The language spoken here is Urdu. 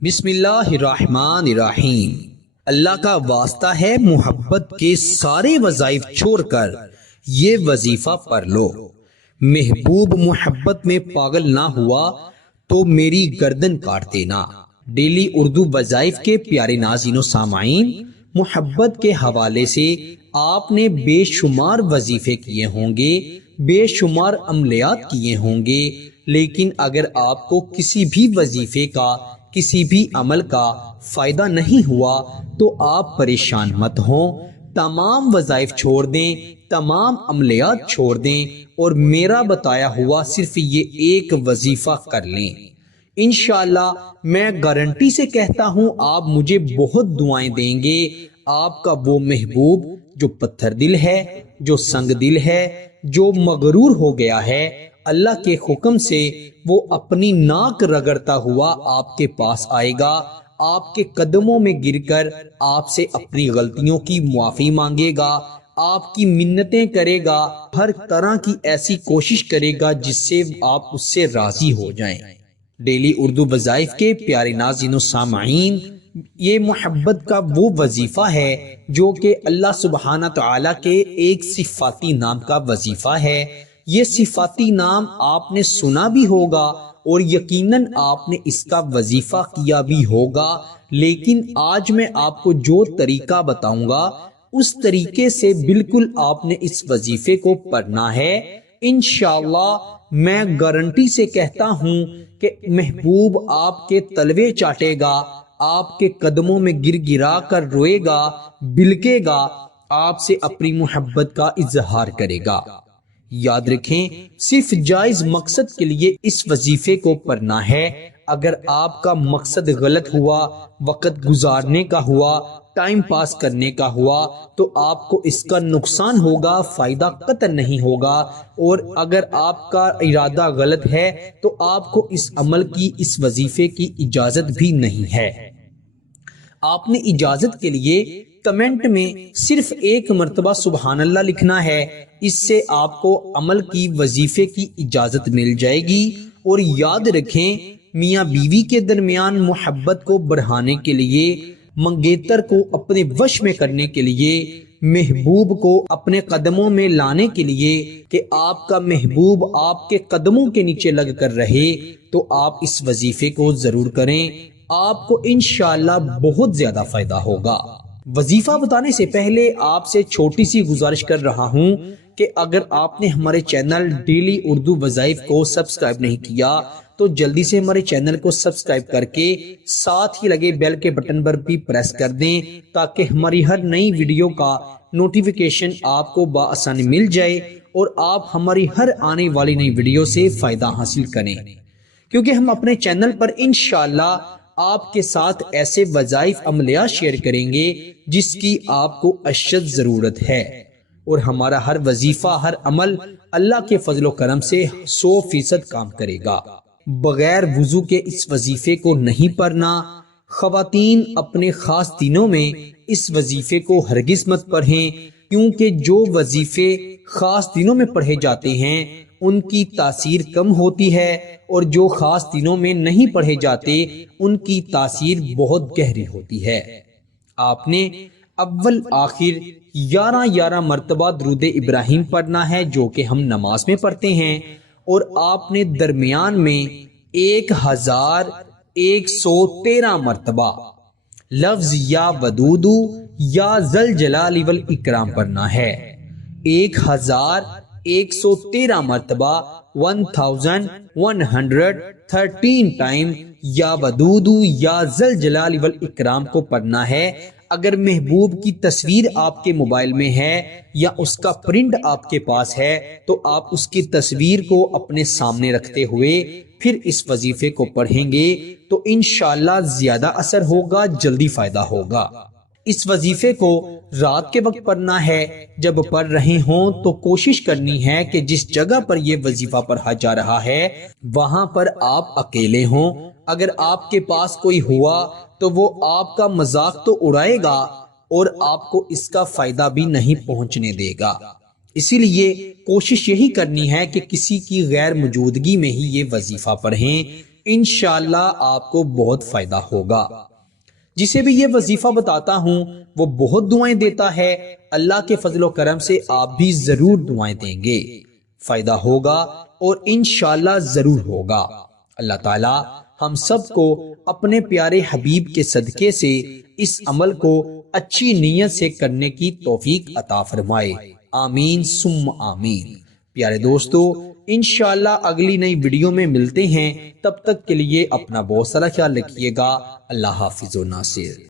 بسم اللہ الرحمن الرحیم۔ اللہ کا واسطہ ہے محبت کے سارے وظائف چھوڑ کر یہ وظیفہ پڑھ لو۔ محبوب محبت میں پاگل نہ ہوا تو میری گردن کاٹ دینا۔ ڈیلی اردو وظائف کے پیارے ناظرین و سامعین، محبت کے حوالے سے آپ نے بے شمار وظیفے کیے ہوں گے، بے شمار عملیات کیے ہوں گے، لیکن اگر آپ کو کسی بھی وظیفے کا، کسی بھی عمل کا فائدہ نہیں ہوا تو آپ پریشان مت ہوں۔ تمام وظائف چھوڑ دیں، تمام عملیات چھوڑ دیں اور میرا بتایا ہوا صرف یہ ایک وظیفہ کر لیں۔ انشاءاللہ میں گارنٹی سے کہتا ہوں آپ مجھے بہت دعائیں دیں گے۔ آپ کا وہ محبوب جو پتھر دل ہے، جو سنگ دل ہے، جو مغرور ہو گیا ہے، اللہ کے حکم سے وہ اپنی ناک رگڑتا ہوا آپ کے پاس آئے گا، آپ کے قدموں میں گر کر آپ سے اپنی غلطیوں کی معافی مانگے گا، آپ کی منتیں کرے گا، ہر طرح کی ایسی کوشش کرے گا جس سے آپ اس سے راضی ہو جائیں۔ ڈیلی اردو وظائف کے پیارے ناظرین و سامعین، یہ محبت کا وہ وظیفہ ہے جو کہ اللہ سبحانہ تعالیٰ کے ایک صفاتی نام کا وظیفہ ہے۔ یہ صفاتی نام آپ نے سنا بھی ہوگا اور یقیناً آپ نے اس کا وظیفہ کیا بھی ہوگا، لیکن آج میں آپ کو جو طریقہ بتاؤں گا اس طریقے سے بالکل آپ نے اس وظیفے کو پڑھنا ہے۔ انشاءاللہ میں گارنٹی سے کہتا ہوں کہ محبوب آپ کے تلوے چاٹے گا، آپ کے قدموں میں گر گرا کر روئے گا، بلکے گا، آپ سے اپنی محبت کا اظہار کرے گا۔ یاد رکھیں، صرف جائز مقصد کے لیے اس وظیفے کو پڑھنا ہے۔ اگر آپ کا مقصد غلط ہوا، وقت گزارنے کا ہوا، ٹائم پاس کرنے کا ہوا، تو آپ کو اس کا نقصان ہوگا، فائدہ قطع نہیں ہوگا۔ اور اگر آپ کا ارادہ غلط ہے تو آپ کو اس عمل کی، اس وظیفے کی اجازت بھی نہیں ہے۔ آپ نے اجازت کے لیے کمنٹ میں صرف ایک مرتبہ سبحان اللہ لکھنا ہے، اس سے آپ کو عمل کی، وظیفے کی اجازت مل جائے گی۔ اور یاد رکھیں، میاں بیوی کے درمیان محبت کو بڑھانے کے لیے، منگیتر کو اپنے وش میں کرنے کے لیے، محبوب کو اپنے قدموں میں لانے کے لیے کہ آپ کا محبوب آپ کے قدموں کے نیچے لگ کر رہے، تو آپ اس وظیفے کو ضرور کریں، آپ کو انشاءاللہ بہت زیادہ فائدہ ہوگا۔ وظیفہ بتانے سے پہلے آپ سے چھوٹی سی گزارش کر رہا ہوں کہ اگر آپ نے ہمارے چینل ڈیلی اردو وظائف کو سبسکرائب نہیں کیا تو جلدی سے ہمارے چینل کو سبسکرائب کر کے ساتھ ہی لگے بیل کے بٹن پر بھی پریس کر دیں تاکہ ہماری ہر نئی ویڈیو کا نوٹیفیکیشن آپ کو بآسانی مل جائے اور آپ ہماری ہر آنے والی نئی ویڈیو سے فائدہ حاصل کریں، کیونکہ ہم اپنے چینل پر انشاءاللہ آپ کے ساتھ ایسے وظائف عملیات شیئر کریں گے جس کی آپ کو اشد ضرورت ہے، اور ہمارا ہر وظیفہ، ہر عمل اللہ کے فضل و کرم سے 100% کام کرے گا۔ بغیر وضو کے اس وظیفے کو نہیں پڑھنا۔ خواتین اپنے خاص دنوں میں اس وظیفے کو ہرگز مت پڑھیں، کیونکہ جو وظیفے خاص دنوں میں پڑھے جاتے ہیں ان کی تاثیر کم ہوتی ہے، اور جو خاص دنوں میں نہیں پڑھے جاتے ان کی تاثیر بہت گہری ہوتی ہے۔ آپ نے اول آخر 11 مرتبہ درود ابراہیم پڑھنا ہے جو کہ ہم نماز میں پڑھتے ہیں، اور آپ نے درمیان میں 1113 مرتبہ لفظ یا ودودو یا ذل جلال والاکرام پڑھنا ہے۔ 1113 مرتبہ 1113 ٹائم یا ودودو یا ذل جلال والاکرام کو پڑھنا ہے۔ اگر محبوب کی تصویر آپ کے موبائل میں ہے یا اس کا پرنٹ آپ کے پاس ہے تو آپ اس کی تصویر کو اپنے سامنے رکھتے ہوئے پھر اس وظیفے کو پڑھیں گے تو انشاءاللہ زیادہ اثر ہوگا، جلدی فائدہ ہوگا۔ اس وظیفے کو رات کے وقت پڑھنا ہے۔ جب پڑھ رہے ہوں تو کوشش کرنی ہے کہ جس جگہ پر یہ وظیفہ پڑھا جا رہا ہے وہاں پر آپ اکیلے ہوں۔ اگر آپ کے پاس کوئی ہوا تو وہ آپ کا مذاق تو اڑائے گا اور آپ کو اس کا فائدہ بھی نہیں پہنچنے دے گا۔ اسی لیے کوشش یہی کرنی ہے کہ کسی کی غیر موجودگی میں ہی یہ وظیفہ پڑھیں۔ انشاءاللہ آپ کو بہت فائدہ ہوگا۔ جسے بھی یہ وظیفہ بتاتا ہوں وہ بہت دعائیں دیتا ہے، اللہ کے فضل و کرم سے آپ بھی ضرور دعائیں دیں گے، فائدہ ہوگا اور انشاءاللہ ضرور ہوگا۔ اللہ تعالی ہم سب کو اپنے پیارے حبیب کے صدقے سے اس عمل کو اچھی نیت سے کرنے کی توفیق عطا فرمائے، آمین ثم آمین۔ پیارے دوستو، انشاءاللہ اگلی نئی ویڈیو میں ملتے ہیں، تب تک کے لیے اپنا بہت سارا خیال رکھیے گا۔ اللہ حافظ و ناصر۔